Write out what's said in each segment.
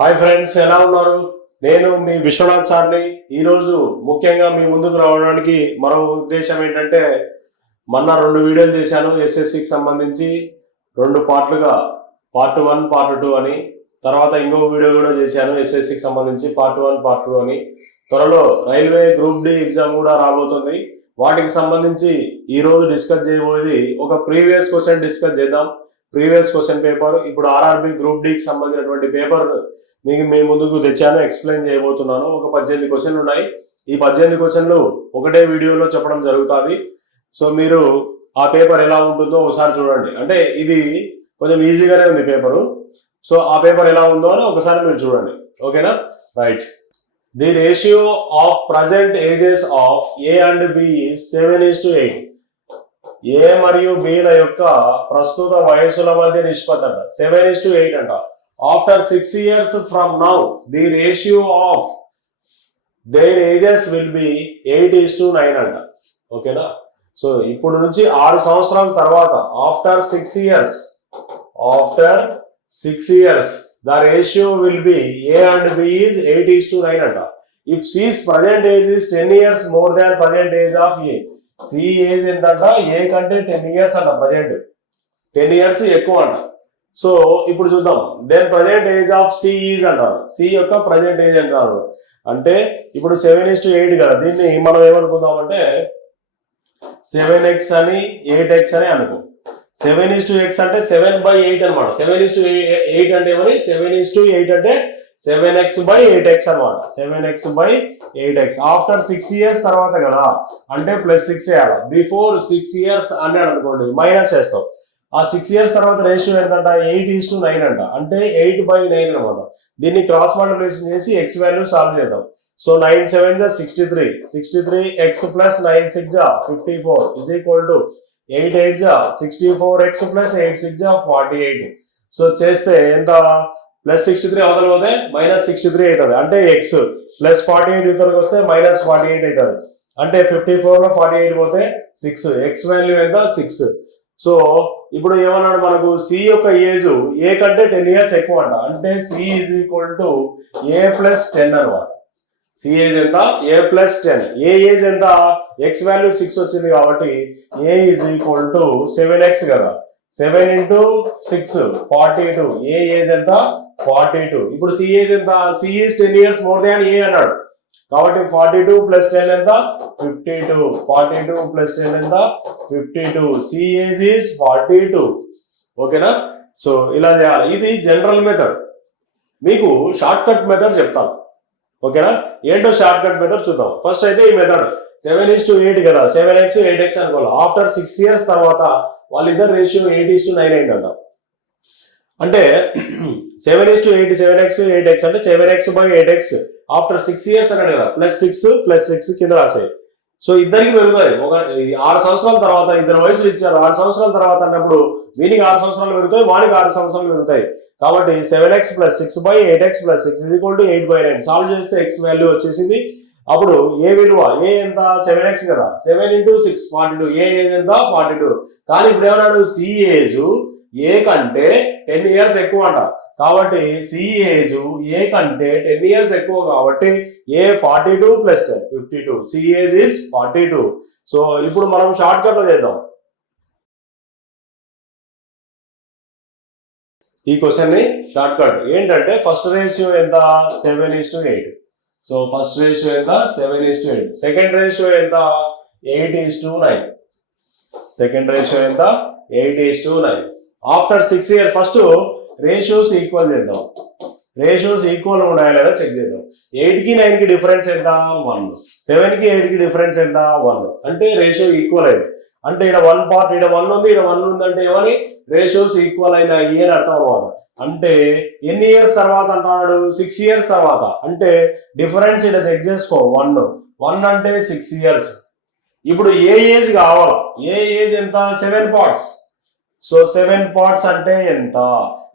Hi friends, ఎలా ఉన్నారు? నేను మీ విశ్వనాథ్ సార్ని. ఈరోజు ముఖ్యంగా మీ ముందుకు రావడానికి మరో ఉద్దేశం ఏంటంటే, మొన్న 2 వీడియోలు చేశాను ఎస్ఎస్సికి సంబంధించి 2 పార్ట్లుగా, పార్ట్ 1 పార్ట్ 2 అని. తర్వాత ఇంకో వీడియో కూడా చేశాను ఎస్ఎస్సికి సంబంధించి పార్ట్ 1 పార్ట్ 2 అని. త్వరలో రైల్వే గ్రూప్ డి ఎగ్జామ్ కూడా రాబోతుంది. వాటికి సంబంధించి ఈరోజు డిస్కస్ చేయబోయేది ఒక ప్రీవియస్ క్వశ్చన్ డిస్కస్ చేద్దాం. ప్రీవియస్ క్వశ్చన్ పేపర్, ఇప్పుడు ఆర్ఆర్బి గ్రూప్ డికి సంబంధించినటువంటి పేపర్ మీకు మీ ముందుకు తెచ్చాను, ఎక్స్ప్లెయిన్ చేయబోతున్నాను. ఒక 18 క్వశ్చన్లు ఉన్నాయి. ఈ 18 క్వశ్చన్లు ఒకటే వీడియోలో చెప్పడం జరుగుతుంది. సో మీరు ఆ పేపర్ ఎలా ఉంటుందో ఒకసారి చూడండి. అంటే ఇది కొంచెం ఈజీగానే ఉంది పేపరు. సో ఆ పేపర్ ఎలా ఉందో అని ఒకసారి మీరు చూడండి. ఓకేనా? Right. The ratio of present ages of A and B 7:8. A మరియు బిల యొక్క ప్రస్తుత వయసుల మధ్య నిష్పత్తి అంట 7:8 అంట. After 6 years from now, the ratio of their ages will be 8:9 అంట. ఓకేనా? సో ఇప్పుడు నుంచి 6 సంవత్సరాల తర్వాత, after 6 years, the ratio will be A and B is 8:9 అంట. If C's present age is 10 years more than present age of A, C age ఎంతంట? A కంటే 10 years అంట. ప్రజెంట్ 10 years ఎక్కువ అంట. సో ఇప్పుడు చూద్దాం. Then present age of C is అంటారు. C యొక్క ప్రజెంట్ ఏజ్ అంటారు. అంటే ఇప్పుడు 7:8 కదా, దీన్ని మనం ఏమనుకుందాం అంటే 7x అని 8x అని అనుకో. 7:x అంటే 7/8 అనమాట. 7:8 అంటే ఏమని? 7:8 అంటే 7x/8x అనమాట. 7x/8x. ఆఫ్టర్ 6 years తర్వాత కదా, అంటే +6 వేయాలి. బిఫోర్ 6 years అన్నాడు అనుకోండి, మైనస్ వేస్తాం. ఆ 6 years తర్వాత రేషియో ఎంతంట? 8:9 అంట. అంటే 8/9 అనమాట. దీన్ని క్రాస్ మల్టిప్లికేషన్ చేసి x వాల్యూ సాల్వ్ చేద్దాం. So 9 7 63. 63x + 9 6 54 is equal to 8 8 64x + 8 6 48. So చేస్తే ఎంత? +63 అవతల పోతే -63 అవుతుంది. అంటే x + 48 ఇతరకు వస్తే -48 అవుతుంది. అంటే 54 లో 48 పోతే 6. x వాల్యూ ఎంత? 6. సో ఇప్పుడు ఏమన్నాడు మనకు? సి యొక్క ఏజ్ ఏ కంటే 10 years ఎక్కువ అంట. అంటే సి ఈజ్ ఈక్వల్ టు ఏ + 10 అనమాట. సి ఏజ్ ఎంత? ఏ + 10. ఏ ఏజ్ ఎంత? ఎక్స్ వాల్యూ 6 వచ్చింది కాబట్టి ఏ ఈజ్ ఈక్వల్ టు 7x కదా. 7 × 6 42. ఏ ఏజ్ ఎంత? 42. ఇప్పుడు సి ఏజ్ ఎంత? C is 10 years more than A అన్నాడు కాబట్టి 42 + 10 ఎంత? 52. 42 + 10 ఎంత? 52. C age is 42. ఓకేనా? సో ఇలా చేయాలి. ఇది జనరల్ మెథడ్. మీకు షార్ట్ కట్ మెథడ్ చెప్తాను. ఓకేనా? ఏంటో షార్ట్ కట్ మెథడ్ చూద్దాం. ఫస్ట్ అయితే ఈ మెథడ్ 7:8 కదా, 7x 8x అనుకోవాలి. ఆఫ్టర్ 6 years తర్వాత వాళ్ళిద్దరు రేషియో 8:9 అయిందంట. అంటే 7:8 7x 8x అంటే 7x/8x. ఆఫ్టర్ 6 years అన్నాడు కదా, +6 కింద రాసాయి. సో ఇద్దరికి పెరుగుతాయి. 6 సంవత్సరాల తర్వాత, ఇద్దరు వయసులు ఇచ్చారు. 6 సంవత్సరాల తర్వాత అన్నప్పుడు వీనికి 6 సంవత్సరాలు పెరుగుతాయి, వానికి 6 సంవత్సరాలు పెరుగుతాయి. కాబట్టి 7x + 6/8x + 6 is equal to 8/9. Solve చేస్తే x వాల్యూ వచ్చేసింది. అప్పుడు ఏ విలువ? ఏ ఎంత? 7x కదా. 7 × 6 42. ఏ ఏజ్ ఎంత? 42. కానీ ఇప్పుడు ఏమన్నాడు? సి ఏజ్ ఏ కంటే 10 years ఎక్కువ అంట. కాబట్టి సి ఏజ్ ఏ కంటే 10 years ఎక్కువ కాబట్టి A 42 + 10 52. C age is 42. So ఇప్పుడు మనం షార్ట్ కట్ లో చేద్దాం. ఈ క్వశ్చన్ ని షార్ట్ కట్ ఏంటంటే, ఫస్ట్ రేషియో ఎంత? 7:8. సో ఫస్ట్ రేషియో ఎంత? 7:8. సెకండ్ రేషియో ఎంత? 8:9. సెకండ్ రేషియో ఎంత? 8:9. After 6 years first ratios equal చేద్దాం. రేషియోస్ ఈక్వల్ ఉన్నాయా లేదా చెక్ చేద్దాం. 8కి 9కి డిఫరెన్స్ ఎంత? 1. 7కి 8కి డిఫరెన్స్ ఎంత? 1. అంటే రేషియో ఈక్వల్ అయింది. అంటే ఇక్కడ 1 పార్ట్, ఇక్కడ 1 ఉంది, ఇక్కడ 1 ఉంది. అంటే ఏమని? రేషియోస్ ఈక్వల్ అయినాయి అని అర్థం అనమాట. అంటే ఎన్ని ఇయర్స్ తర్వాత అంటున్నాడు? 6 years తర్వాత. అంటే డిఫరెన్స్ ఇక్కడ చెక్ చేసుకో. 1 అంటే 6 years. ఇప్పుడు ఏ ఏజ్ కావాలా? ఏ ఏజ్ ఎంత? 7 parts. సో 7 parts అంటే ఎంత?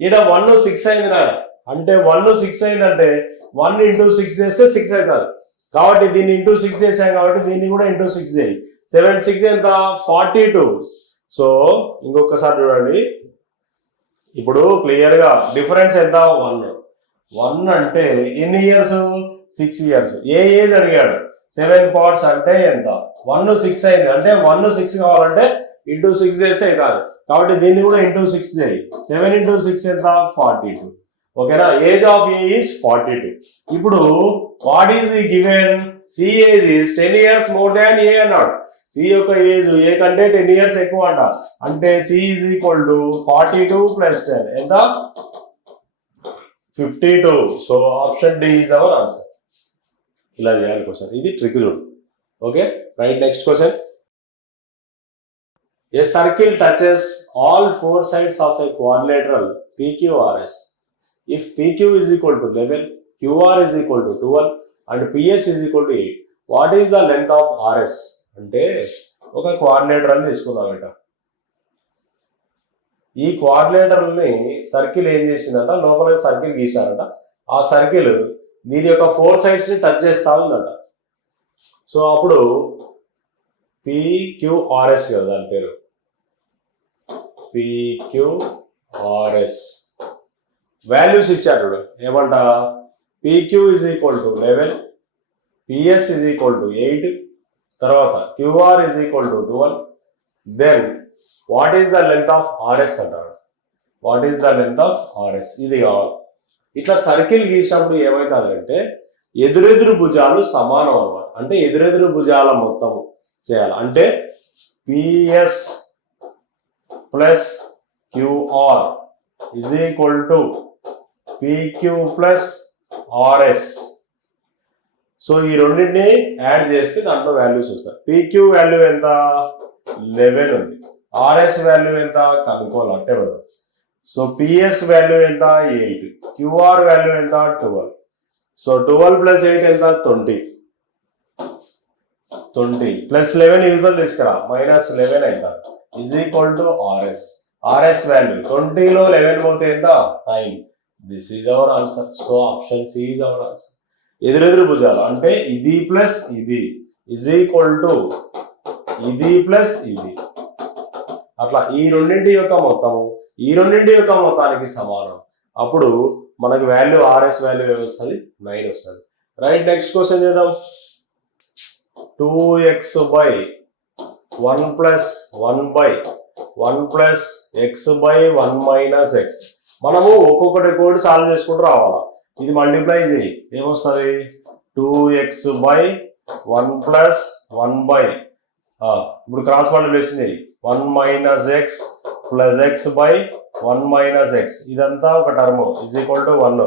ఇక్కడ 1 6 అయింది నాడు. అంటే 1 6 అయిందంటే 1 × 6 చేస్తే 6 అవుతుంది. కాబట్టి దీన్ని × 6 చేసాం కాబట్టి దీన్ని కూడా × 6 చేయి. 7 6 ఎంత? 42. సో ఇంకొకసారి చూడండి. ఇప్పుడు క్లియర్ గా డిఫరెన్స్ ఎంత? 1. 1 అంటే ఎన్ని ఇయర్స్ 6 ఇయర్స్. ఏ ఏజ్ అడిగాడు 7 పార్ట్స్ అంటే ఎంత 1 6 అయింది అంటే 1 6 కావాలంటే ఇంటూ 6 చేస్తే కాదు కాబట్టి దీన్ని కూడా ఇంటూ 6 చేయి 7 ఇంటూ 6 ఎంత 42 ఓకేనా. Age of A is 42. ఇప్పుడు what is the given C age is 10 years more than A అన్నాడు. సి యొక్క ఏజ్ ఏ కంటే 10 ఇయర్స్ ఎక్కువ అంట అంటే C is equal to 42 plus 10 ఎంత 52. So option D is our answer. ఇలా చేయాలి క్వశ్చన్. ఇది ట్రిక్ చూడు. Okay right. Next question. A circle touches all 4 sides of a quadrilateral PQRS. If PQ is equal to 11, QR is equal to 12 and PS is equal to 8. What is the length of RS? అంటే ఒక quadrilateral తీసుకున్నామట. ఈ క్వాడ్రిలేటరల్ని circle ఏం చేసిందంట లోపల circle గీసారట. ఆ circle దీని యొక్క 4 sides ని టచ్ చేస్తా ఉందంట. సో అప్పుడు PQRS కదా దాని పేరు PQRS. వాల్యూస్ ఇచ్చాడు ఏమంట PQ is equal to 11, PS is equal to 8, తర్వాత QR is equal to 12. Then what is the length of RS అంటాడు. What is the length of RS ఇది కావాలి. ఇట్లా సర్కిల్ గీసినప్పుడు ఏమవుతుందంటే ఎదురెదురు భుజాలు సమానం అన్నమాట. అంటే ఎదురెదురు భుజాల మొత్తం చేయాలి. అంటే PS plus QR is equal to PQ plus RS. So ఈ రెండింటిని యాడ్ చేస్తే దాంట్లో వాల్యూస్ వస్తాయి. PQ వాల్యూ ఎంత 11 ఉంది. RS వాల్యూ ఎంత కనుక్కోవాలి అంటే పడదు. సో PS వాల్యూ ఎంత 8, QR వాల్యూ ఎంత 12. సో 12 ప్లస్ 8 ఎంత 20 ప్లస్ 11 ఇదితో తీసుకురా -11 అవుతుంది is equal to RS. RS value 20లో 11 పోతే ఎంత 9. This is our answer. So option C is our answer. ఎదురెదురు భుజాలు అంటే ఇది ప్లస్ ఇది ఈజ్ ఈక్వల్ టు ఇది ప్లస్ ఇది. అట్లా ఈ రెండింటి యొక్క మొత్తానికి సమానం. అప్పుడు మనకు వాల్యూ RS వాల్యూ వస్తుంది 9 వస్తుంది. రైట్. నెక్స్ట్ క్వశ్చన్ చేద్దాం. 2x by 1 plus 1 by 1 plus x by 1 minus x. మనము ఒక్కొక్కటి కోడ్ సాల్వ్ చేసుకుంటూ రావాలా. ఇది మల్టిప్లై చేయి ఏమొస్తుంది 2x by 1 plus 1 by ఇప్పుడు క్రాస్ మల్టిప్లికేషన్ చేయి 1 minus x plus x by 1 minus x. ఇదంతా ఒక టర్మ్ ఈజ్ ఈక్వల్ టు 1.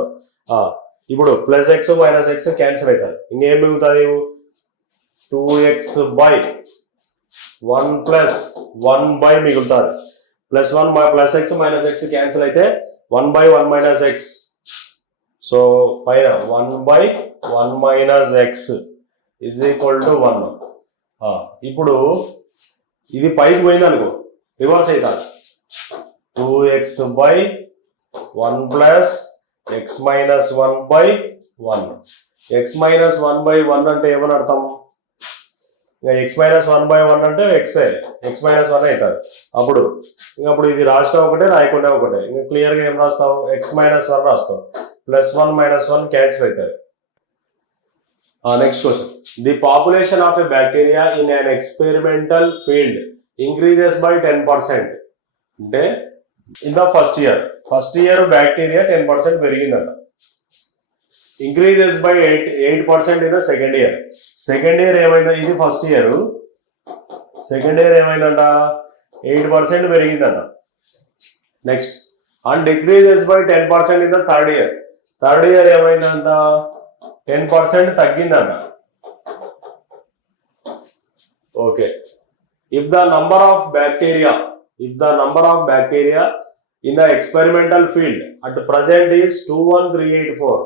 ఇప్పుడు plus x minus x cancel అవుతుంది. ఇంకేం మిగులుతుంది 2x by 1 plus 1 by మిగులుతుంది. Plus 1 plus x minus x cancel అయితే 1 by 1 minus x. సో పైన 1 by 1 minus x is equal to 1. ఇప్పుడు ఇది పైకి పోయింది అనుకో రివర్స్ అవుతుంది 2x by 1 plus x minus 1 by 1. x minus 1 by 1 అంటే ఏమని అర్థం ఇంకా x minus 1 by 1 అంటే x minus 1 అవుతుంది. అప్పుడు ఇది రాసిన ఒకటే రాయకుండా ఒకటే ఇంకా క్లియర్గా ఏం రాస్తావు x minus 1 రాస్తావు. ప్లస్ 1 minus 1 క్యాన్సిల్ అవుతుంది. Next question. The population of a bacteria in an experimental field increases by 10%. అంటే in the first year bacteria 10% పెరిగిందంట. Increases by 8% in the second year ఏమైందంట ఇది ఫస్ట్ ఇయర్. సెకండ్ ఇయర్ ఏమైందంట 8% పెరిగిందంట. Next and decreases by 10% in the third year ఏమైందంట 10% తగ్గిందంట. Okay. If the number of bacteria in the experimental field at present is 21384,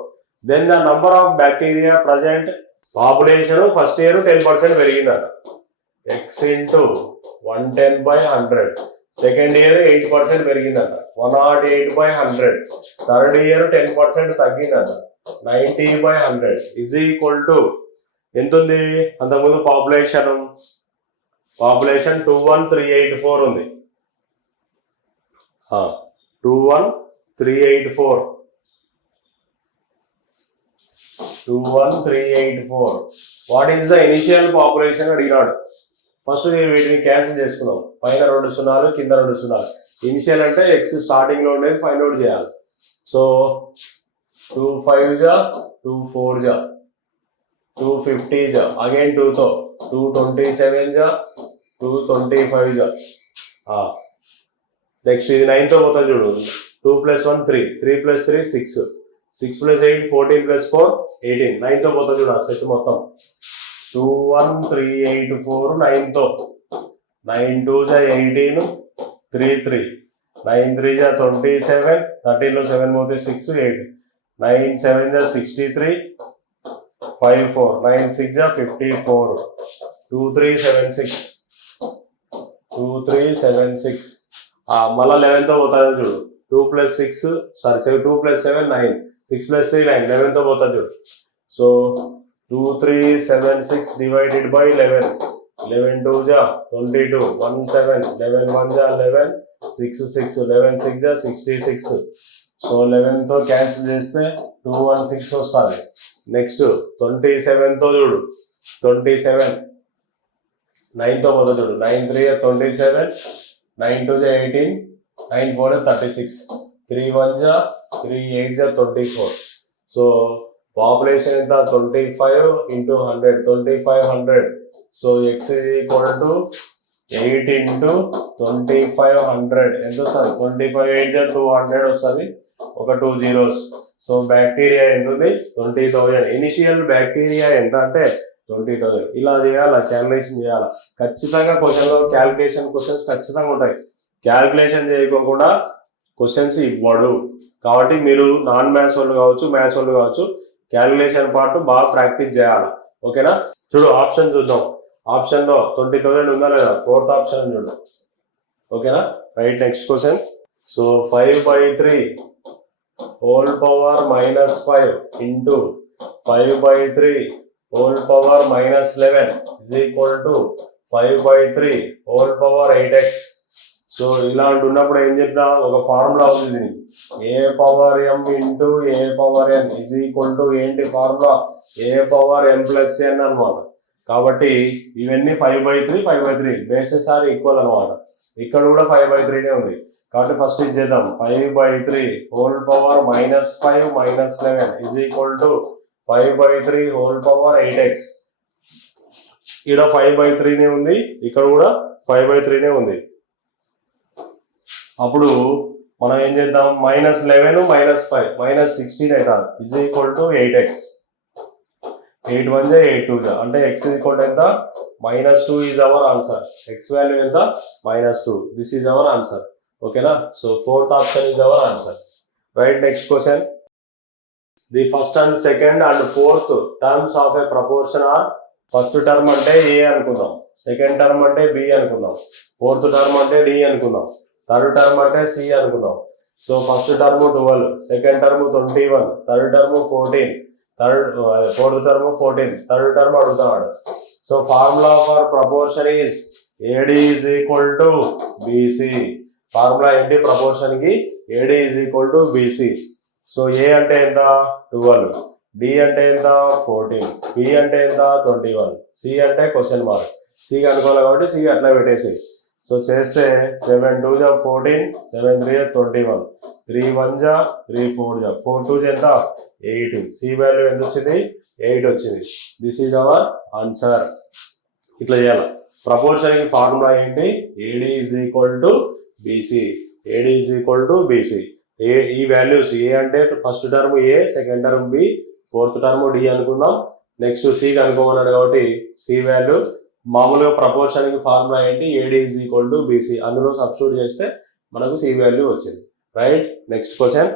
then the number of bacteria present population first year 10% పెరిగిందట. x into 110 by 100. Second year 8% పెరిగిందట 108 by 100. Third year 10% తగ్గిందట 90 by 100 is equal to ఎంత ఉంది అంతకుముందు population 21384 ఉంది. 21384 21384. What is the initial population అడిగినాడు. First వీటిని cancel చేసుకున్నాం. పైన 2 సున్నాలు కింద 2 సున్నాలు. ఇనిషియల్ అంటే ఎక్స్ స్టార్టింగ్ లో ఉండేది ఫైండ్ అవుట్ చేయాలి. సో 2 5 జా 2 4 జా 250 జా అగైన్ 2 తో 227 జా 225 జా. నెక్స్ట్ ఇది 9 తో పోతాం చూడు. 2 + 1 3 3 + 3 6 6 + 8 14 + 4 18 9 తో పోతాం చూడు. ఆ సెట్ మొత్తం 21384 9 తో 9 2 జా 18 3 3 9 3 జా 27 13 లో 7 పోతే 6 8 9 7 జా 63 5 4 9 6 జా 54 2376 2376. మళ్ళా 11 తో పోతాను చూడు. 2 + 6 సారీ 2 + 7 9 6 + 3 9 11 తో పోతాను చూడు. సో 2376 divided by 11 11 2 జా 22 1 7 11 1 జా 11 6 6 11 6 జా 66. సో 11 తో క్యాన్సిల్ చేస్తే 216 వస్తుంది. నెక్స్ట్ 27 తో చూడు. 27 9 తో పోతా చూడు. 9 3 27 9 2 జా 18 9 4 36 3 1 జా 3 8 జా 24. సో పాపులేషన్ ఎంత 25 into 100 2500. So x is equal to 8 into 2500 ఎంత వస్తుంది? 25 8 జా 200 వస్తుంది. ఒక 2 zeros. సో బ్యాక్టీరియా ఎంత ఉంది? 20,000. ఇనిషియల్ బ్యాక్టీరియా ఎంత అంటే 20,000. ఇలా చేయాలా, క్యాల్కులేషన్ చేయాలా. ఖచ్చితంగా క్వశ్చన్లో క్యాల్కులేషన్ క్వశ్చన్స్ ఖచ్చితంగా ఉంటాయి. క్యాల్కులేషన్ చేయకోకుండా క్వశ్చన్స్ ఇవ్వడు. కాబట్టి మీరు నాన్ మ్యాథ్స్ వాళ్ళు కావచ్చు మ్యాథ్స్ వాళ్ళు కావచ్చు క్యాల్కులేషన్ పార్ట్ బాగా ప్రాక్టీస్ చేయాలి. ఓకేనా? చూడు ఆప్షన్ చూద్దాం. ఆప్షన్ లో 20,000 ఉందా లేదా? 4th ఆప్షన్ చూడు. ఓకేనా? Right. Next question. So 5/3 whole power -5 into 5/3 whole power -11 is equal to 5/3 whole power 8x. So ఇలాంటి ఉన్నప్పుడు ఏం చెప్పినా ఒక ఫార్ములా ఉంది దీనికి. a⁴m into a⁴n is equal to ఏంటి ఫార్ములా? a⁴m + n అనమాట. కాబట్టి ఇవన్నీ 5/3 5/3 బేసెస్ ఆర్ ఈక్వల్ అనమాట. ఇక్కడ కూడా 5/3 ఉంది. కాబట్టి ఫస్ట్ ఇది చేద్దాం. 5/3 whole power -5 -11 is equal to 5/3 whole power 8x. ఇక్కడ 5/3 ఉంది, ఇక్కడ కూడా 5/3 ఉంది. అప్పుడు మనం ఏం చేద్దాం? -11 -5 -16 అవుతుంది. is equal to 8x. 8 1 జా 8 2 జా అంటే x is equal to ఎంత? -2 is our answer. x value ఎంత? -2. This is our answer. ఓకేనా? So 4th option is our answer. Right. Next question. The first and second and fourth terms of a proportion are. First term అంటే a అనుకుందాం, second term అంటే b అనుకుందాం, fourth term అంటే d అనుకుందాం, third term అంటే c అనుకుందాం. So first term 12, second term 21, third term 14, fourth term 14, third term అడుగుతాడు. So formula for proportion is AD is equal to BC. Formula ఏంటి proportion కి? AD is equal to BC. So A అంటే ఎంత? 12, D అంటే ఎంత? 14, B అంటే ఎంత? 21, C అంటే క్వశ్చన్ మార్క్. C అనుకోవాలి కాబట్టి C అట్లా పెట్టేసి. సో చేస్తే 7 2 జా 14, 7 3 జా 21, 3 1 జా 3 4 జా 4 2 జా ఎంత? 8. C వాల్యూ ఎంత వచ్చింది? 8 వచ్చింది. This is our answer. ఇట్లా చేయాలి. ప్రపోర్షన్ కి ఫార్ములా ఏంటి? AD is equal to BC. AD is equal to BC. ఈ వాల్యూస్ A అంటే first term A, second term B, fourth term D అనుకుందాం. నెక్స్ట్ C కనుక్కోమన్నాడు కాబట్టి C వాల్యూ మామూలుగా proportion కి ఫార్ములా ఏంటి? AD is equal to BC. అందులో substitute చేస్తే మనకు C వాల్యూ వచ్చింది. Right. Next question.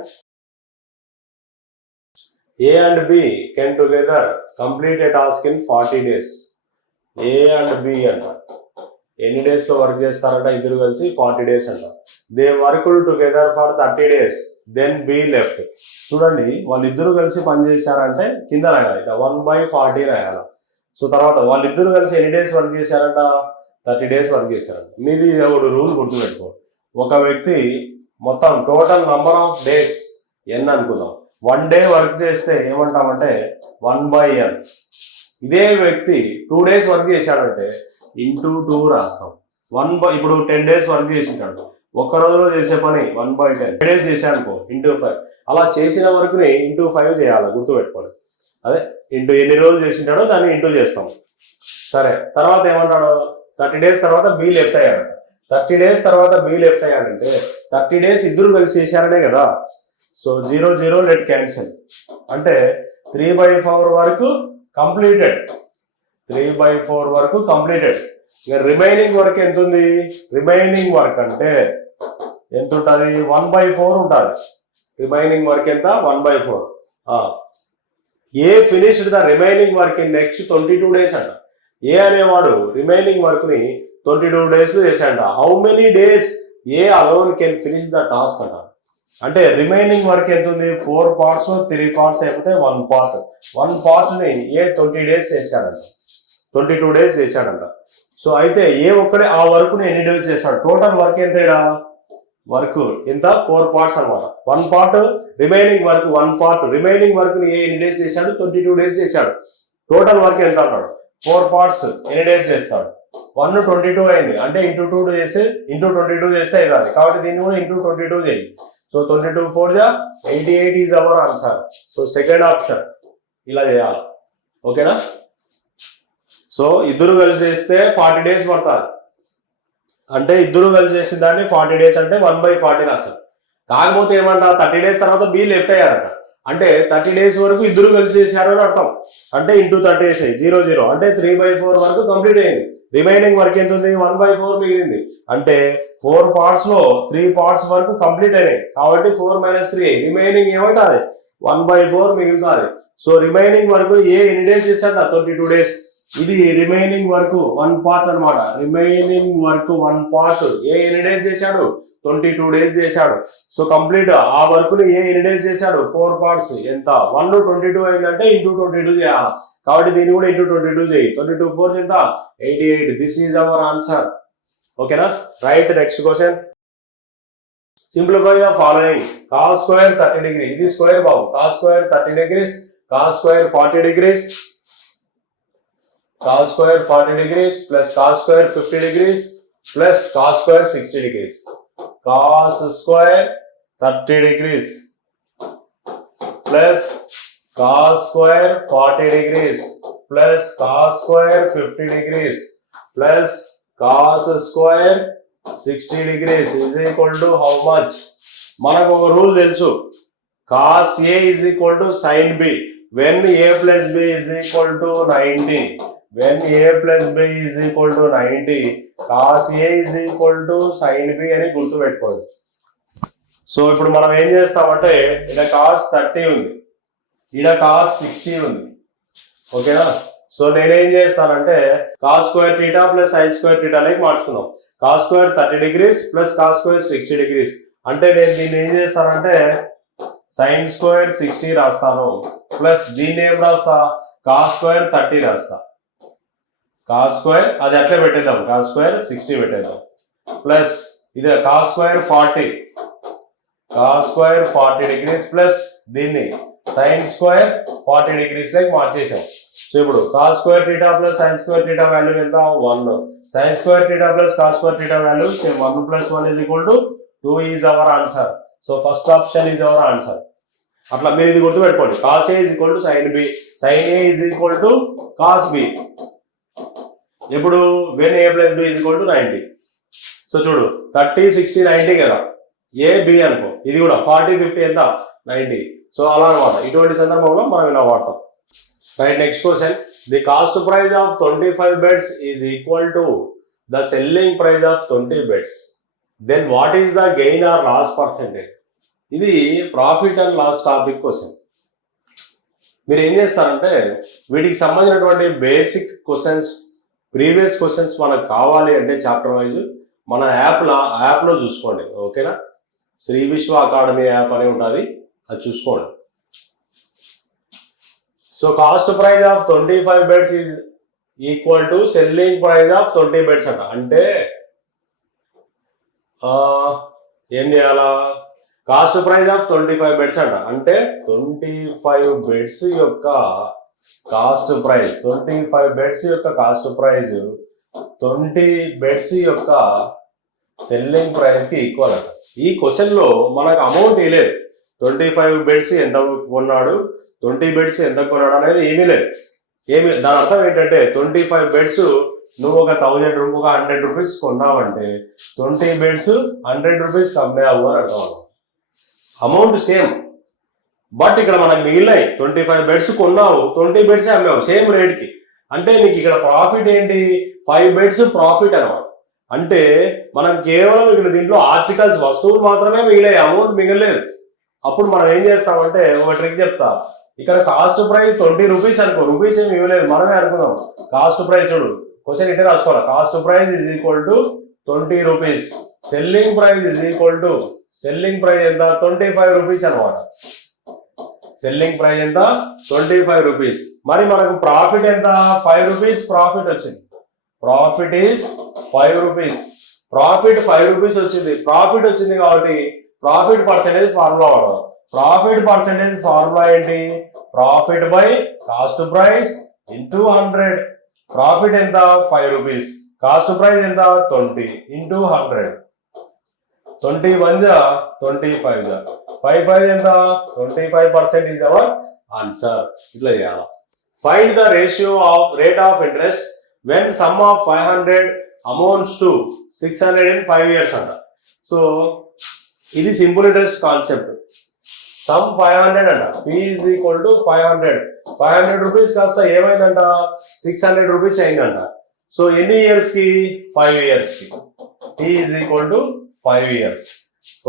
A and B can together complete a task in 40 days. A and B అంట ఎన్ని డేస్ లో వర్క్ చేస్తారంట? ఇద్దరు కలిసి 40 days అంట. They worked together for 30 days, then B left. చూడండి, వాళ్ళిద్దరు కలిసి పని చేశారంటే కింద రాయాలి, 1/40 రాయాలి. సో తర్వాత వాళ్ళిద్దరు కలిసి ఎన్ని డేస్ వర్క్ చేశారంట? 30 days వర్క్ చేశారంట. మీది ఒక రూల్ గుర్తుపెట్టుకో. ఒక వ్యక్తి మొత్తం total number of days n అనుకుందాం. 1 day వర్క్ చేస్తే ఏమంటామంటే 1/n. ఇదే వ్యక్తి 2 days వర్క్ చేశాడంటే ఇంటూ 2 రాస్తాం. ఇప్పుడు 10 days వర్క్ చేసింటాడు, ఒక్క రోజులో చేసే పని 1/10. 10 days చేశానుకో ఇంటూ 5. అలా చేసిన వర్క్ని ఇంటూ 5 చేయాలి, గుర్తుపెట్టుకోండి. అదే ఇంటూ ఎన్ని రోజులు చేసింటాడో దాన్ని ఇంటూ చేస్తాం. సరే, తర్వాత ఏమంటాడు, 30 days తర్వాత బి లెఫ్ట్ అయ్యాడు. 30 days తర్వాత బి లెఫ్ట్ అయ్యాడంటే 30 days ఇద్దరు కలిసి చేశారనే కదా. సో 0 0 లెట్ క్యాన్సిల్ అంటే 3/4 వరకు కంప్లీటెడ్. 3/4 వరకు కంప్లీటెడ్. ఇక రిమైనింగ్ వర్క్ ఎంత ఉంది? రిమైనింగ్ వర్క్ అంటే ఎంత ఉంటుంది? 1/4 ఉంటుంది. రిమైనింగ్ వర్క్ ఎంత? 1/4. A finished the remaining work in next 22 days అంట. ఏ అనేవాడు రిమైనింగ్ వర్క్ ని 22 days లో చేశాడంట. How many days A alone can finish the task అంట. అంటే రిమైనింగ్ వర్క్ ఎంత ఉంది? 4 parts 3 parts అయిపోతే 1 part. 1 part ని ఏ 20 days చేశాడంట, 22 days చేశాడంట. సో అయితే ఏ ఒక్కడే ఆ వర్క్ ని ఎన్ని డేస్ చేశాడు? టోటల్ వర్క్ ఎంత? వర్క్ ఎంత? 4 parts అనమాట. 1 part remaining work 1 part. Remaining work ని ఏ ఎన్ని డేస్ చేశాడు? 22 days చేశాడు. టోటల్ వర్క్ ఎంత అన్నాడు? 4 parts ఎన్ని డేస్ చేస్తాడు? 1 22 అయింది అంటే ఇంటూ 2 చేస్తే ఇంటూ 22 చేస్తే అవుతుంది. కాబట్టి దీన్ని కూడా ఇంటూ 22 చేయి. So 22 4 88 is our answer. So second option ఇలా చేయాలి. ఓకేనా? సో ఇద్దరు కలిసి చేస్తే 40 days పడుతుంది. అంటే ఇద్దరు కలిసి చేసిన దాన్ని 40 days అంటే 1/40 రాస్తారు. కాకపోతే ఏమంటా 30 days తర్వాత బి లెఫ్ట్ అయ్యాడట. అంటే 30 days వరకు ఇద్దరు కలిసి చేశారు అని అర్థం. అంటే ఇంటూ 30 వేసాయి 0 0 అంటే 3/4 వరకు కంప్లీట్ అయింది. రిమైనింగ్ వర్క్ ఎంత ఉంది? 1/4 మిగిలింది. అంటే 4 parts లో 3 parts వరకు కంప్లీట్ అయినాయి. కాబట్టి 4 - 3 రిమైనింగ్ ఏమవుతుంది? 1/4 మిగులుతుంది. సో రిమైనింగ్ వరకు ఏ ఎన్ని డేస్ చేశాడ? 22 days. ఇది రిమైనింగ్ వర్క్ 1 part అనమాట. రిమైనింగ్ వర్క్ 1 part ఏ ఎన్ని డేస్ చేశాడు? 22 days చేశాడు. సో కంప్లీట్ ఆ వర్క్ ని ఏ ఎన్ని డేస్ చేశాడు? 4 parts. ఎంత? 1 22 అయిందంటే ఇంటూ 22 చేయాలి. కాబట్టి దీన్ని కూడా ఇంటూ 22 చేయి. 22 4 ఎంత? 88. This is our answer. ఓకేనా? Right. Next question. Simplify the following. cos square 30 degrees. ఇది స్క్వేర్ బాబు. cos square 30 degrees, cos square 40 degrees, cos square 40 degrees plus cos square 50 degrees plus cos square 60 degrees. cos square 30 degrees plus cos square 40 degrees plus cos square 50 degrees plus cos square 60 degrees is equal to how much? మనకు ఒక rule తెలుసు. cos A is equal to sin B when A plus B is equal to 90. when A plus B is equal to 90, cos A is equal to sin B అని గుర్తుపెట్టుకోండి. So ఇప్పుడు మనం ఏం చేస్తామంటే ఇక్కడ cos 30 ఉంది, ఇక్కడ cos 60 ఉంది. ఓకేనా? సో నేనేం చేస్తానంటే cos square theta plus sin square theta like మార్చుకుందాం. cos square 30 degrees plus cos square 60 degrees అంటే నేను దీన్ని ఏం చేస్తానంటే sin square 60 రాస్తాను ప్లస్ దీన్ని ఏం రాస్తా? cos square 30 రాస్తా. cos square అది అట్లే పెట్టేద్దాం, cos square 60 పెట్టేద్దాం ప్లస్ ఇది cos square 40, cos square 40 degrees plus దీన్ని sin square 40 degrees లైక్ మార్చేసాం. సో ఇప్పుడు cos square theta plus sin square theta value ఎంత? 1. sin square theta plus cos square theta వాల్యూ same 1 + 1 is equal to 2 is our answer. So first option is our answer. అట్లా మీరు ఇది గుర్తుపెట్టుకోండి. cos A is equal to sin B, sin A is equal to cos B. ఇప్పుడు when A plus B is equal to 90. So చూడు 30 60 90 కదా, A B అనుకో, ఇది కూడా 40 50 ఎంత? 90. సో అలా అనమాట. ఇటువంటి సందర్భంలో మనం ఇలా వాడతాం. Right. Next question. The cost price of 25 beds is equal to the selling price of 20 beds. Then what is the gain or loss percentage? ఇది profit and loss topic question. మీరు ఏం చేస్తారంటే వీటికి సంబంధించినటువంటి బేసిక్ క్వశ్చన్స్, ప్రీవియస్ క్వశ్చన్స్ మనకు కావాలి అంటే chapter wise మన యాప్లో చూసుకోండి. ఓకేనా? శ్రీ విశ్వ అకాడమీ యాప్ అని ఉంటుంది, అది చూసుకోండి. So cost price of 25 beds is equal to selling price of 20 beds అంట. అంటే ఏం చేయాలా? కాస్ట్ ప్రైస్ ఆఫ్ 25 బెడ్స్ అంట. అంటే 25 బెడ్స్ యొక్క కాస్ట్ ప్రైస్, 25 బెడ్స్ యొక్క కాస్ట్ ప్రైస్ 20 బెడ్స్ యొక్క సెల్లింగ్ ప్రైస్ కి ఈక్వల్ అంట. ఈ క్వశ్చన్ లో మనకు అమౌంట్ ఇవ్వలేదు. 25 బెడ్స్ ఎంత కొన్నాడు, 20 బెడ్స్ ఎంత కొన్నాడు అనేది ఏమీ లేదు. దాని అర్థం ఏంటంటే 25 బెడ్స్ నువ్వు ఒక 100 రూపీస్ కొన్నావంటే 20 బెడ్స్ 100 రూపీస్ అమ్మావు అని అర్థం. అమౌంట్ సేమ్, బట్ ఇక్కడ మనకు మిగిలినాయి 25 బెడ్స్ కొన్నావు, 20 బెడ్స్ అమ్మావు సేమ్ రేట్ కి. అంటే నీకు ఇక్కడ ప్రాఫిట్ ఏంటి, 5 బెడ్స్ ప్రాఫిట్ అనమాట. అంటే మనం కేవలం ఇక్కడ దీంట్లో ఆర్టికల్స్ వస్తువులు మాత్రమే మిగిలాయి, అమౌంట్ మిగలేదు. అప్పుడు మనం ఏం చేస్తామంటే ఒక ట్రిక్ చెప్తా. ఇక్కడ కాస్ట్ ప్రైస్ 20 రూపీస్ అనుకో, రూపీస్ ఏమి ఇవ్వలేదు, మనమే అనుకుందాం. కాస్ట్ ప్రైస్ చూడు, క్వశ్చన్ ఇట్లా రాసుకోవాలి. Cost price is equal to 20 rupees, selling price is equal to, selling price ఎంత 25 రూపీస్ అనమాట. సెల్లింగ్ ప్రైస్ ఎంత 25 రూపీస్. మరి మనకు ప్రాఫిట్ ఎంత 5 రూపీస్ ప్రాఫిట్ వచ్చింది. Profit is 5 rupees. Profit 5 rupees వచ్చింది. ప్రాఫిట్ వచ్చింది కాబట్టి ప్రాఫిట్ పర్సెంటేజ్ ఫార్ములా వాడదాం. ప్రాఫిట్ పర్సెంటేజ్ ఫార్ములా ఏంటి, profit by cost price into 100. Profit ఎంత 5 రూపీస్, కాస్ట్ ప్రైస్ ఎంత 20 ఇంటూ 100. 21 జా 25 జా 5 ఎంత 25% ఈజ్ అవర్ ఆన్సర్. ఇట్లా చేయాలి. Find the ratio of rate of interest when sum of 500 amounts to 600 in 5 years అంట. సో ఇది సింపుల్ ఇంట్రెస్ట్ కాన్సెప్ట్. సమ్ 500 అంట, p is equal to 500 rupees కాస్త ఏమైందంట 600 రూపీస్ అయిందంట. సో ఎన్ని ఇయర్స్ కి, 5 ఇయర్స్ కి. p is equal to 5 years.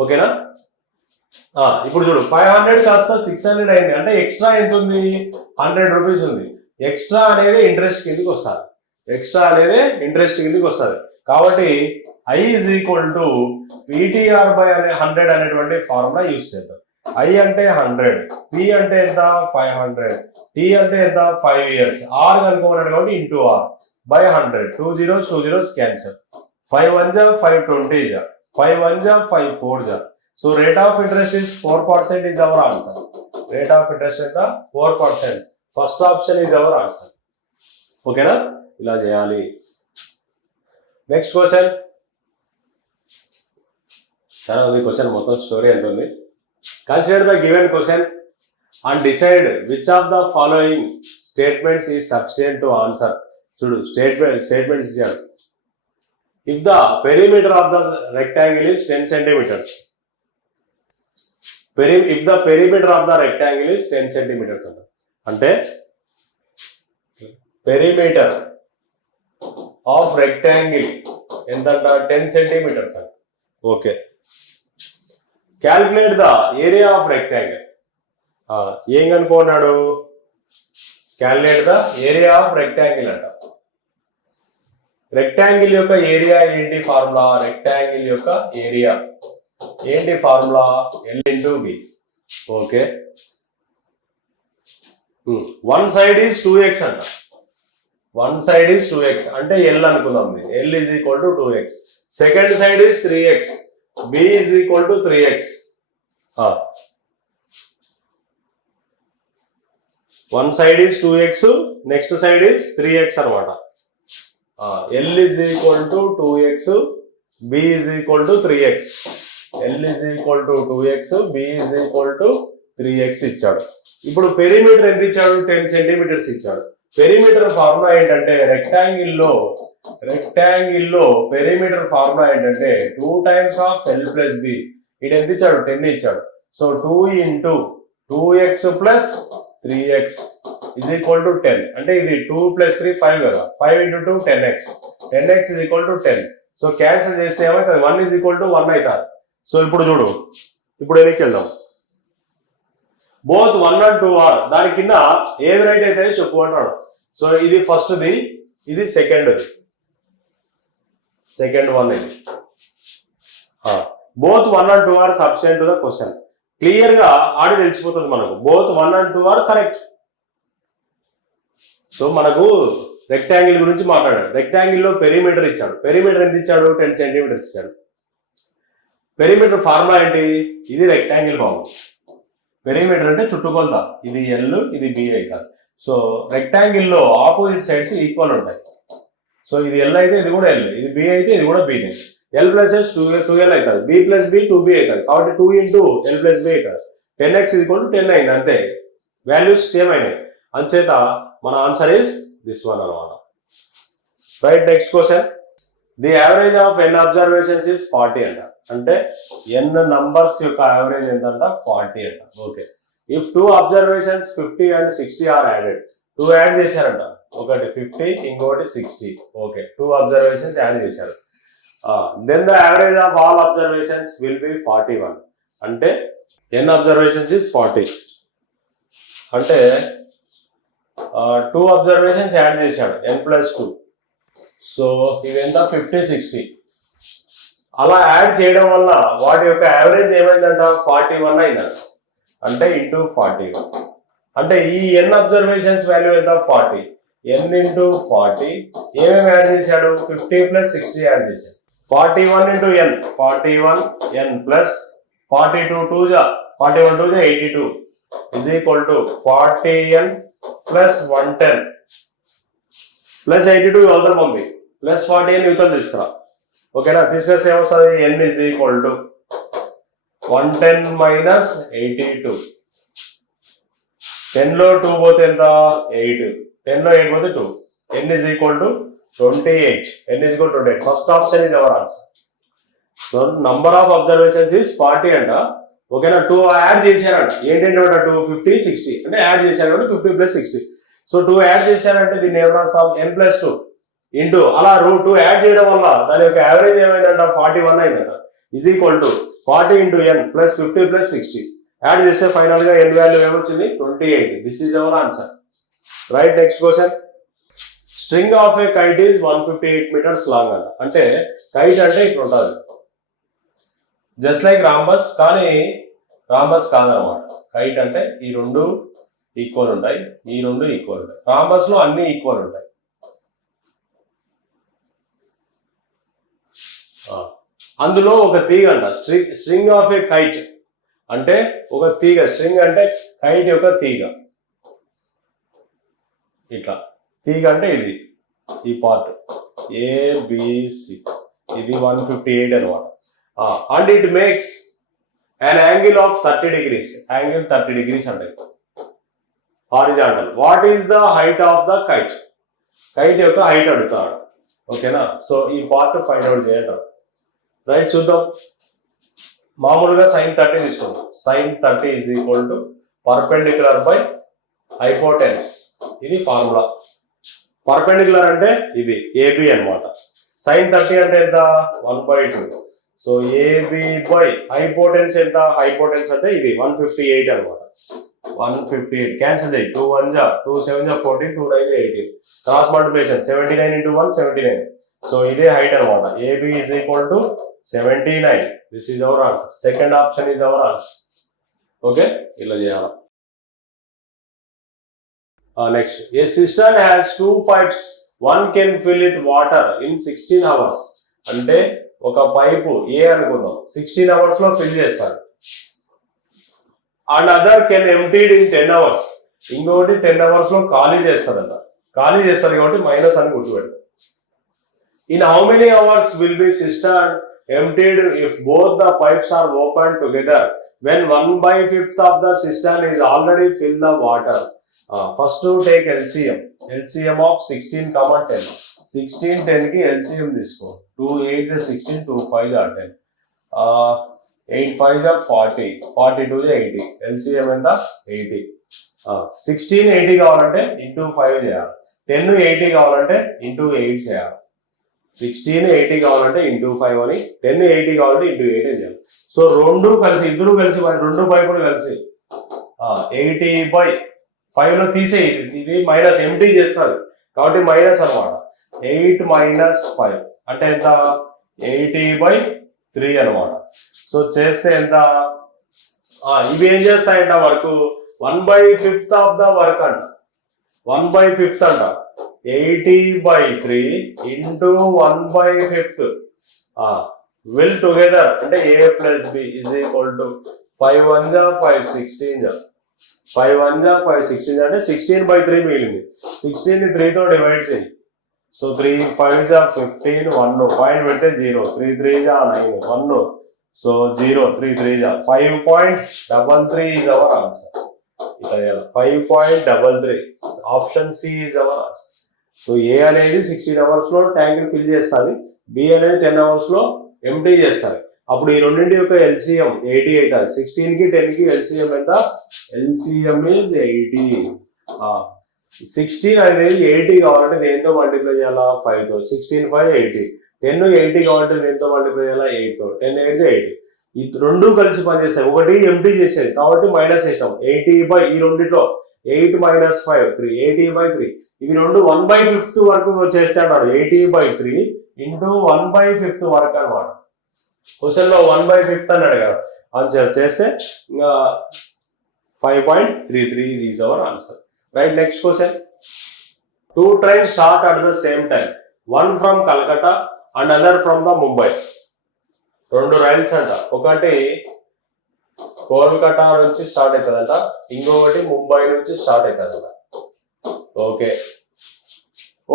ఓకేనా? ఇప్పుడు చూడు 500 కాస్త 600 అయింది అంటే ఎక్స్ట్రా ఎంత ఉంది, 100 రూపీస్ ఉంది. ఎక్స్ట్రా అనేది ఇంట్రెస్ట్ కిందకి వస్తుంది. ఎక్స్ట్రా అనేది ఇంట్రెస్ట్ కిందకి వస్తుంది. కాబట్టి I is equal to PTR by 100 అనేటువంటి ఫార్ములా యూజ్ చేద్దాం. I అంటే 100, P అంటే ఎంత 500, T అంటే ఎంత 5 ఇయర్స్, R కనుక్కోమన్నాడు కాబట్టి into R by 100. 2 zeros cancel. 5 1 జా 5 20 జా 5 1 జా 5 4 జా. So rate of interest is 4% is our answer. Rate of interest ఎంత 4%. First option is our answer. ఓకేనా? ఇలా చేయాలి. నెక్స్ట్ క్వశ్చన్ చాలా ఉంది. క్వశ్చన్ మొత్తం స్టోరీ ఎంత ఉంది. Consider the given question and decide which of the following statements is sufficient to answer. చూడు స్టేట్మెంట్స్ ఇచ్చాడు. If the perimeter of the rectangle is 10 centimetres, if the perimeter of the rectangle is 10 centimetres అంట. అంటే perimeter of rectangle ఎంతంట 10 centimetres అంట. Okay, calculate the area of rectangle. ఏం కనుక్కున్నాడు, calculate the area of rectangle అంట. Rectangle యొక్క area ఏంటి formula, rectangle యొక్క ఏరియా ఏంటి formula, L into B. Okay, one side is 2x అంట. వన్ సైడ్ ఈజ్ 2x అంటే L అనుకుందాం. L is equal to 2x. Second side is 3x, B is equal to 3x. One side is 2x, next side is 3x అనమాట. L is equal to 2x, B is equal to 3x. L is equal to 2x, B is equal to 3x ఇచ్చాడు. ఇప్పుడు perimeter ఎంత ఇచ్చాడు, 10 centimetres ఇచ్చాడు. Perimeter formula ఏంటంటే rectangle లో perimeter formula ఏంటంటే 2 times of L plus B. ఇది ఎంత ఇచ్చాడు, 10 ఇచ్చాడు. So 2 into 2x plus 3x is equal to 10. అంటే ఇది 2 plus 3 5 కదా, 5 into 2 10x. 10x is equal to 10. So cancel చేస్తే ఏమవుతుంది, 1 is equal to 1 అవుతారు. సో ఇప్పుడు చూడు, ఇప్పుడు వెనక్కి వెళ్దాం. బోత్ 1 and 2 ఆర్, దాని కింద ఏది రైట్ అయితే చెప్పు అంటాడు. సో ఇది ఫస్ట్ ది, ఇది సెకండ్ వన్. ఇది both 1 and 2 are sufficient to the question. Clear గా ఆడి తెలిసిపోతుంది మనకు, both 1 and 2 are correct. So మనకు రెక్టాంగిల్ గురించి మాట్లాడాడు. రెక్టాంగిల్ లో పెరిమీటర్ ఇచ్చాడు. పెరిమీటర్ ఎంత ఇచ్చాడు, 10 సెంటీమీటర్స్ ఇచ్చాడు. పెరిమీటర్ ఫార్ములా ఏంటి? ఇది రెక్టాంగిల్ బాబు. పెరిమీటర్ అంటే చుట్టుకొలత. ఇది ఎల్, ఇది బి అవుతుంది. సో రెక్టాంగిల్ లో ఆపోజిట్ సైడ్స్ ఈక్వల్ ఉంటాయి. సో ఇది ఎల్ అయితే ఇది కూడా ఎల్, ఇది బి అయితే ఇది కూడా బినే. ఎల్ ప్లస్ ఎస్ 2L అవుతుంది, బి ప్లస్ బి 2B అవుతుంది. కాబట్టి 2 ఇంటూ ఎల్ ప్లస్ బి అవుతుంది. 10x ఇది 10 అయింది అంతే. వాల్యూస్ సేమ్ అయినాయి. అంచేత మన ఆన్సర్ ఇస్ దిస్ వన్ అనమాట. Right, next question. The average of n observations is 40 అంట. అంటే n నంబర్స్ యొక్క యావరేజ్ ఎంతంట? 40 అంట. Okay, if 2 observations 50 and 60 are added. 2 add చేశారంట, ఒకటి 50 ఇంకొకటి 60. ఓకే, 2 అబ్జర్వేషన్స్ యాడ్ చేశారు. Then the average of all observations will be 41. అంటే n అబ్జర్వేషన్స్ ఇస్ 40. అంటే 2 అబ్జర్వేషన్స్ యాడ్ చేశాడు, n ప్లస్ 2. సో ఇది ఎంత? 50, 60. అలా యాడ్ చేయడం వల్ల వాటి యొక్క యావరేజ్ ఏమైందంట? 41 అయిందంట. అంటే ఇంటూ 41. అంటే ఈ n అబ్జర్వేషన్స్ వాల్యూ ఎంత? 40. n ఇంటూ 40 ఏమేమి యాడ్ చేశాడు? 50 ప్లస్ 60 యాడ్ చేశాడు. 41 ఇంటూ n, 41n ప్లస్ 42 2 జా 41 2 జా 82 is equal to 40n plus 110 plus 82 అవతల పంపి ప్లస్ 40n యువతలు తీసుకురా. ఓకేనా? తీసుకొస్తే ఏమొస్తుంది? n is equal to 110 minus 82. 10 లో 2 పోతే ఎంత? 8. 10 లో 8 పోతే 2. n is equal to 28. n is equal to 28. First option is our answer. So number of observations is 40 అంట. ఓకేనా? 2 యాడ్ చేశారంట. ఏంటంటే 2 50 60 అంటే యాడ్ చేశారు 50 ప్లస్ 60. సో 2 యాడ్ చేశారంటే దీన్ని ఏం రాస్తాం? n ప్లస్ 2 ఇంటూ అలా 2 యాడ్ చేయడం వల్ల దాని యొక్క యావరేజ్ ఏమైందంట? 41 అయిందంట. Is equal to 40 into n plus 50 plus 60 add చేస్తే ఫైనల్ గా n వాల్యూ ఏమొచ్చింది? 28. This is our answer. Right, next question. String of a kite is 158 metres long అంట. అంటే కైట్ అంటే ఇట్లా ఉంటుంది, జస్ట్ లైక్ రాంబస్, కానీ రాంబస్ కాదనమాట. కైట్ అంటే ఈ రెండు ఈక్వల్ ఉంటాయి, ఈ రెండు ఈక్వల్ ఉంటాయి. రాంబస్ లో అన్ని ఈక్వల్ ఉంటాయి. అందులో ఒక తీగ అంట. స్ట్రింగ్ ఆఫ్ ఏ కైట్ అంటే ఒక తీగ. స్ట్రింగ్ అంటే కైట్ యొక్క తీగ. ఇట్లా తీగ అంటే ఇది, ఈ పార్ట్ ఏబిసి, ఇది 158 అనమాట. And it makes an angle of 30 degrees. Angle 30 degrees అంటే horizontal. What is the height of the kite? Kite యొక్క హైట్ అడుగుతాడు. ఓకేనా? సో ఈ పార్ట్ ఫైండ్ అవుట్ చేయండి. రైట్, చూద్దాం. మామూలుగా sin 30 తీసుకుందాం. sin 30 is equal to perpendicular by hypotenuse. ఇది ఫార్ములా. పర్పెండిక్యులర్ అంటే ఇది ఏబి అనమాట. sin 30 అంటే ఎంత? 1/2. సో ఏబి బై హైపోటెన్స్ ఎంత? హైపోటెన్స్ అంటే ఇది 158 అనమాట. 158 క్యాన్సిల్ చేయి. 2 1 జా 2 7 జా 14, 2 9 18. Cross multiplication 79 into 1 79. సో ఇదే హైట్ అనమాట. A B is equal to 79. This is our answer. Second option is our answer. Okay, ఇలా చేయాలి. Next, a system has 2 pipes, one can fill it water in 16 hours. అంటే ఒక pipe ఏ అనుకుందాం, 16 hours లో fill చేస్తారు. And other can emptied in 10 hours. ఇంకొకటి 10 hours లో ఖాళీ చేస్తారంట. ఖాళీ చేస్తారు కాబట్టి మైనస్ అని గుర్తుపెట్టు. In how many hours will be system emptied if both the pipes are open together when 1/5 of the system is already fill the water. First take LCM. LCM of 16, 10. 16 10 కి LCM తీసుకో. 2 8 16, 2 5 10, 8 5 40, 42 80. LCM ఎంత? 80. 16 80 కావాలంటే into 5 చేయాలి. 10 80 కావాలంటే into 8 చేయాలి. 16 80 కావాలంటే into 5 అని, 10 80 కావాలంటే ఇంటూ 8 అని చేయాలి. సో రెండు కలిసి, ఇద్దరు కలిసి, రెండు పైపులు కలిసి 80/5 లో తీసే, ఇది మైనస్ ఎంటీ చేస్తారు కాబట్టి మైనస్ అనమాట. 8 మైనస్ 5 అంటే ఎంత? 80/3 అనమాట. సో చేస్తే ఎంత? ఇవి ఏం చేస్తాయంట? వర్క్ 1/5 ఆఫ్ ద వర్క్ అంట. 1/5 అంట. 80/3 ఇంటూ 1/5. will together అంటే a plus b is equal to 5 1 ja 5 16 ja 5 1 ja 5 16 అంటే 16 by 3 మిగిలింది 16 ని 3 తో డివైడ్ చేయి సో 3 5 ja 15 1 పాయింట్ పెడితే 0 3 3 ja 9 1 so 0 3 3 ja 5.33 is our answer ఇట్లా 5.33 option C is our answer so A అనేది 16 అవర్స్ లో ట్యాంక్ ఫిల్ చేస్తుంది బి అనేది 10 అవర్స్ లో ఎంటీ చేస్తారు అప్పుడు ఈ రెండింటి యొక్క ఎల్సిఎం 80 అవుతుంది 16 కి 10 కి ఎల్సిఎం ఎంత ఎల్సిఎం ఈజ్ 80 16 అనేది 80 కావాలంటే దేంతో మల్టిప్లై చేయాలా 5 తో 16 5 80 10 80 కావాలంటే దేంతో మల్టిప్లై చేయాలా 8 తో 10 8 80 ఈ రెండు కలిసి పనిచేస్తాయి ఒకటి ఎంటీ చేసేది కాబట్టి మైనస్ చేసినాం 80 బై ఈ రెండిట్లో 8 మైనస్ 5 3 80 బై 3 ఇవి రెండు 1/5 వరకు చేస్తే అన్నాడు 80 బై 3 ఇంటూ 1/5 వరకు అనమాట క్వశ్చన్ లో 1/5 అన్నాడు కదా ఆన్సర్ చేస్తే ఇంకా 5.33 is our answer right next question 2 trains start at the same time one from Calcutta and other from the Mumbai రెండు రైల్స్ అంట ఒకటి కోల్కతా నుంచి స్టార్ట్ అవుతుందంట ఇంకొకటి ముంబై నుంచి స్టార్ట్ అవుతుందంట ఓకే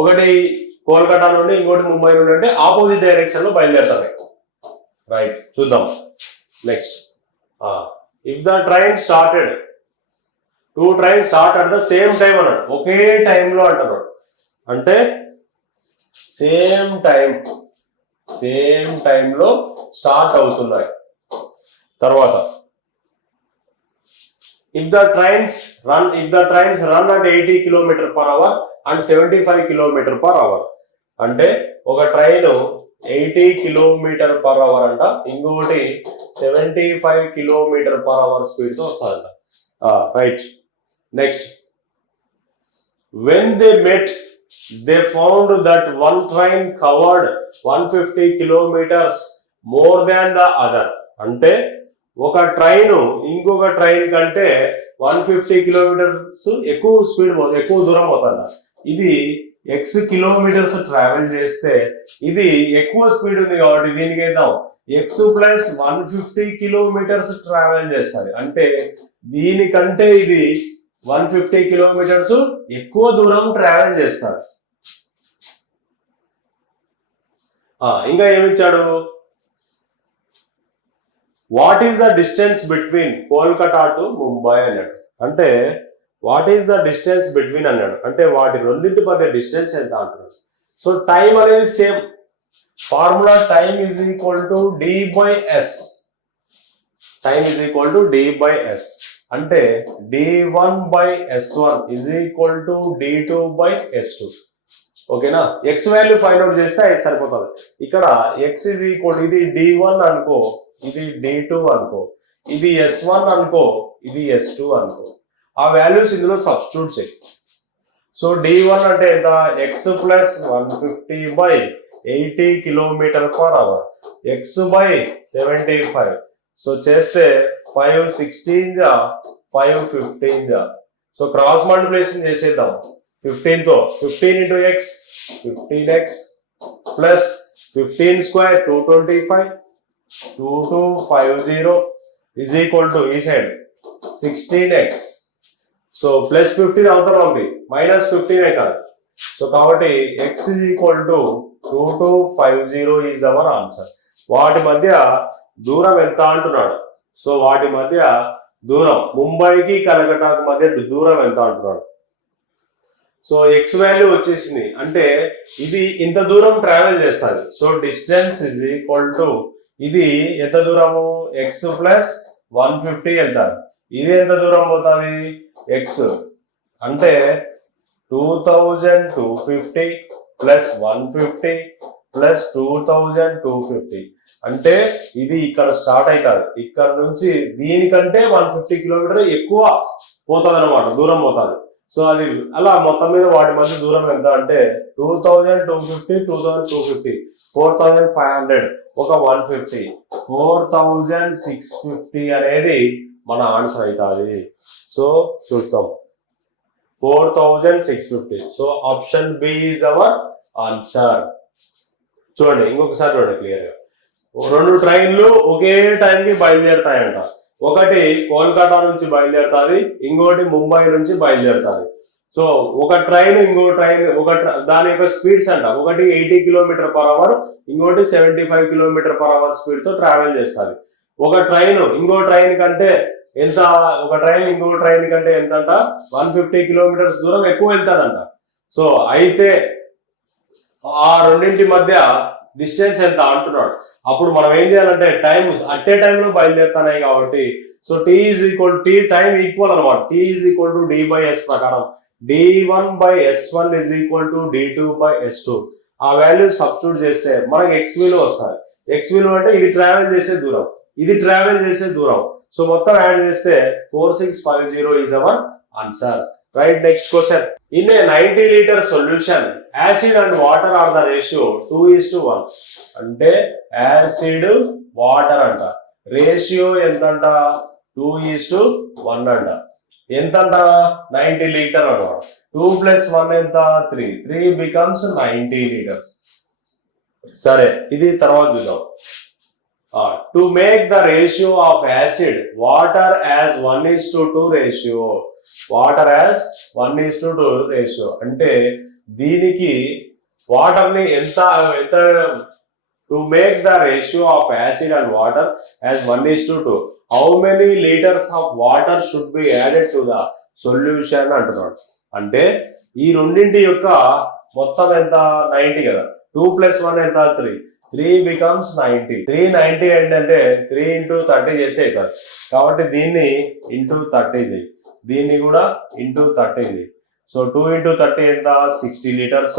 ఒకటి కోల్కతా నుండి ఇంకోటి ముంబై నుండి అంటే ఆపోజిట్ డైరెక్షన్ లో బయలుదేరుతాయి రైట్ చూద్దాం next if the train started 2 trains start at the same time అన్నాడు ఒకే టైంలో అంటున్నాడు అంటే సేమ్ టైంలో స్టార్ట్ అవుతున్నాయి తర్వాత if the trains run at 80 km/h and 75 km/h అంటే ఒక ట్రైన్ 80 km/h అంట ఇంకొకటి 75 km/h స్పీడ్ తో వస్తుందంట right next when they met they found that one train covered 150 kilometers more than the other అంటే ఒక ట్రైన్ ఇంకొక ట్రైన్ కంటే 150 కిలోమీటర్స్ ఎక్కువ దూరం అవుతుంది ఇది ఎక్స్ కిలోమీటర్స్ ట్రావెల్ చేస్తే ఇది ఎక్కువ స్పీడ్ ఉంది కాబట్టి దీనికి వేద్దాం ఎక్స్ ప్లస్ 150 కిలోమీటర్స్ ట్రావెల్ చేస్తుంది అంటే దీనికంటే ఇది 150 కిలోమీటర్స్ ఎక్కువ దూరం ట్రావెల్ చేస్తారు ఇంకా ఏమిచ్చాడు what is the distance between Kolkata to Mumbai అన్నాడు అంటే what is the distance between అన్నాడు అంటే వాటి రెండింటి మధ్య డిస్టెన్స్ ఎంత అంటున్నాడు సో టైం అనేది same formula time is equal to d/s time is equal to d/s అంటే d1/s1 is equal to d2/s2 ఓకేనా ఎక్స్ వాల్యూ ఫైండ్ అవుట్ చేస్తే అది సరిపోతుంది ఇక్కడ ఎక్స్ ఈజ్ ఈక్వల్ ఇది d1 అనుకో ఇది d2 అనుకో ఇది s1 అనుకో ఇది s2 అనుకో ఆ వాల్యూస్ ఇందులో సబ్స్టిట్యూట్ చేయి సో d1 అంటే ఎంత X plus 150/80 km/h x/75 so చేస్తే 5 16 జా 5 15 జా సో క్రాస్ మల్టిప్లికేషన్ చేసేద్దాం 15 తో 15 into x 15x plus 15 square 225 2250 is equal to ఈ సైడ్ 16x సో ప్లస్ 15 అవతల పంపి మైనస్ 15 అవుతుంది సో కాబట్టి x is equal to 2250 is our answer వాటి మధ్య దూరం ఎంత అంటున్నాడు సో వాటి మధ్య దూరం ముంబైకి కలకటాకు మధ్య దూరం ఎంత అంటున్నాడు సో ఎక్స్ వాల్యూ వచ్చేసింది అంటే ఇది ఇంత దూరం ట్రావెల్ చేస్తుంది so distance is equal to ఇది ఎంత దూరము ఎక్స్ ప్లస్ 150 వెళ్తారు ఇది ఎంత దూరం పోతుంది ఎక్స్ అంటే 2250 ప్లస్ 150 ప్లస్ 2250 అంటే ఇది ఇక్కడ స్టార్ట్ అవుతుంది ఇక్కడ నుంచి దీనికంటే 150 కిలోమీటర్ ఎక్కువ పోతుంది అనమాట దూరం పోతుంది సో అది అలా మొత్తం మీద వాటి మధ్య దూరం ఎంత అంటే 2250 2250 4500 ఒక 150 4650 అనేది మన ఆన్సర్ అవుతుంది సో చూద్దాం 4650 so option B is our answer చూడండి ఇంకొకసారి చూడండి క్లియర్ గా రెండు ట్రైన్లు ఒకే టైంకి బయలుదేరుతాయంట. ఒకటి కోల్కతా నుంచి బయలుదేరుతుంది, ఇంకోటి ముంబై నుంచి బయలుదేరుతుంది. సో ఒక ట్రైన్ ఇంకో ట్రైన్ దాని యొక్క స్పీడ్స్ అంట, ఒకటి 80 km/h, ఇంకోటి 75 km/h స్పీడ్ తో ట్రావెల్ చేస్తుంది. ఒక ట్రైన్ ఇంకో ట్రైన్ కంటే ఎంత, ఒక ట్రైన్ ఇంకో ట్రైన్ కంటే ఎంత అంట 150 kilometers దూరం ఎక్కువ వెళ్తాదంట. సో అయితే ఆ రెండింటి మధ్య డిస్టెన్స్ ఎంత అంటున్నాడు. అప్పుడు మనం ఏం చేయాలంటే టైం అట్టే టైంలో బయలుదేరుతున్నాయి కాబట్టి సో టీ టైం ఈక్వల్ అనమాట. T=D/S ప్రకారం D1/S1 D2/S2 ఆ వాల్యూ సబ్స్టిట్యూట్ చేస్తే మనకి ఎక్స్ విలువ వస్తుంది. ఎక్స్ విలువ అంటే ఇది ట్రావెల్ చేసే దూరం, ఇది ట్రావెల్ చేసే దూరం. సో మొత్తం యాడ్ చేస్తే 4650 is our answer. Right, next question. In a 90 liter solution acid and water are the ratio 2:1. అంటే యాసిడ్ వాటర్ అంట, రేషియో ఎంతంట 2:1 అంట. ఎంతంట 90 liter అనమాట. 2 + 1 ఎంత 3, 3 becomes 90 liters. సరే, ఇది తర్వాత చూద్దాం. To make the ratio of acid water as 1:2 ratio, water as 1:2 ratio అంటే దీనికి వాటర్ ని ఎంత to make the ratio of acid and water as 1:2 how many litres of water should be added to the solution అంటున్నాడు. అంటే ఈ రెండింటి యొక్క మొత్తం ఎంత 90 కదా, 2 + 1 ఎంత 3, 3 becomes 90. 390 ఏంటంటే 3 × 30 చేసే అవుతుంది. కాబట్టి దీన్ని ఇంటూ 30 చేయి, దీన్ని కూడా ఇంటూ 30 చేయి. సో 2 × 30 ఎంత 60 liters.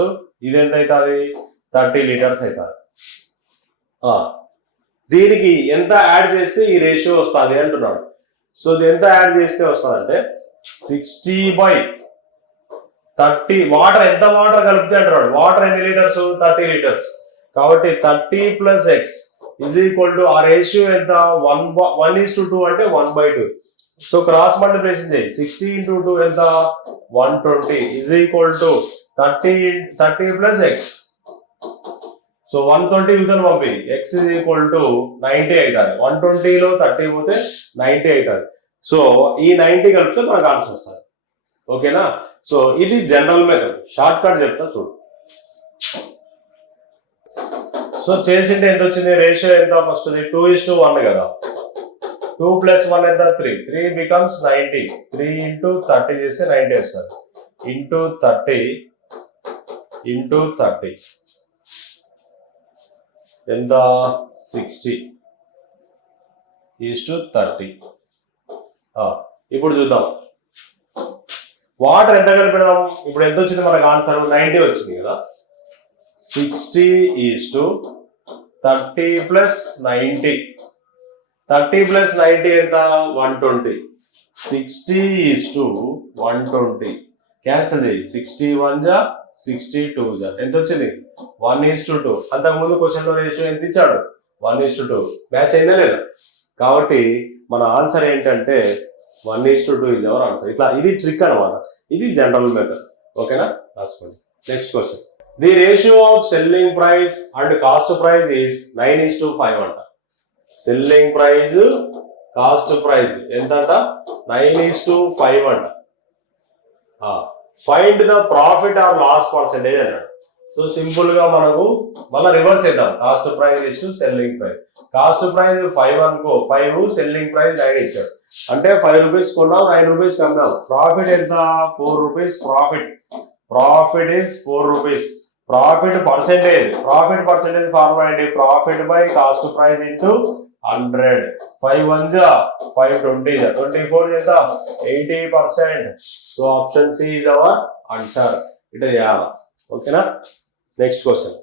ఇది ఎంత అవుతుంది 30 liters అవుతుంది. దీనికి ఎంత యాడ్ చేస్తే ఈ రేషియో వస్తుంది అంటున్నాడు. సో ఇది ఎంత యాడ్ చేస్తే వస్తుంది అంటే 60/30. వాటర్ ఎంత వాటర్ కలిపితే అంటున్నాడు. వాటర్ ఎన్ని లీటర్స్ 30 liters. కాబట్టి 30 + x = ఆ రేషియో ఎంత 1:2 అంటే 1/2. సో క్రాస్ మల్టిప్లికేషన్ చేయి. 60 × 2 ఎంత 120 30 + x. సో 120 యూతను పంపి x = 90 అవుతుంది. 120లో 30 పోతే 90 అవుతుంది. సో ఈ 90 కలిపితే మనకు ఆన్సర్ వస్తుంది. ఓకేనా. సో ఇది జనరల్ మెథడ్, షార్ట్ కట్ చెప్తా చూడు. సో చేసింటే ఎంత వచ్చింది రేషియో ఎంత, ఫస్ట్ 2:1 కదా, 2 + 1 ఎంత 3, 3 becomes 90. 3 × 30 చేస్తే 90 వస్తుంది. ఇంటూ 30 ఎంత 60:30. ఇప్పుడు చూద్దాం వాటర్ ఎంత కలిపినాం. ఇప్పుడు ఎంత వచ్చింది మనకు ఆన్సర్ 90 వచ్చింది కదా. 60:30 + 90. 30 + 90 ఎంత 120. 60:120 క్యాన్సిల్ చేయి. 61 × 62 ఎంత వచ్చింది 1:2. అంతకుముందు క్వశ్చన్ లో రేషియో ఎంత ఇచ్చాడు 1:2. మ్యాచ్ అయిందా లేదా. కాబట్టి మన ఆన్సర్ ఏంటంటే 1:2 ఈజ్ అవర్ ఆన్సర్. ఇట్లా ఇది ట్రిక్ అనమాట, ఇది జనరల్ మెథడ్. ఓకేనా, రాసుకోండి. Next question. The ratio of selling price and cost price is 9:5 అంట. సెల్లింగ్ ప్రైస్ కాస్ట్ ప్రైస్ ఎంతంట 9:5 అంట. Find the profit or loss percentage అన్నాడు. సో సింపుల్ గా మనకు మళ్ళీ రివర్స్ చేద్దాం. Cost price is to selling price. Cost price 5 అనుకో, 5, selling price 9 ఇచ్చాడు. అంటే 5 రూపీస్ కొన్నాం, 9 రూపీస్ కమ్మాం. ప్రాఫిట్ ఎంత 4 rupees. Profit is 4 rupees. Profit percentage formula ఏంటి, profit by cost price into 100. 5 1 5 20 24 ఎంత 80%. So option C is our answer. ఇటు చేయాలా. ఓకేనా. Next question.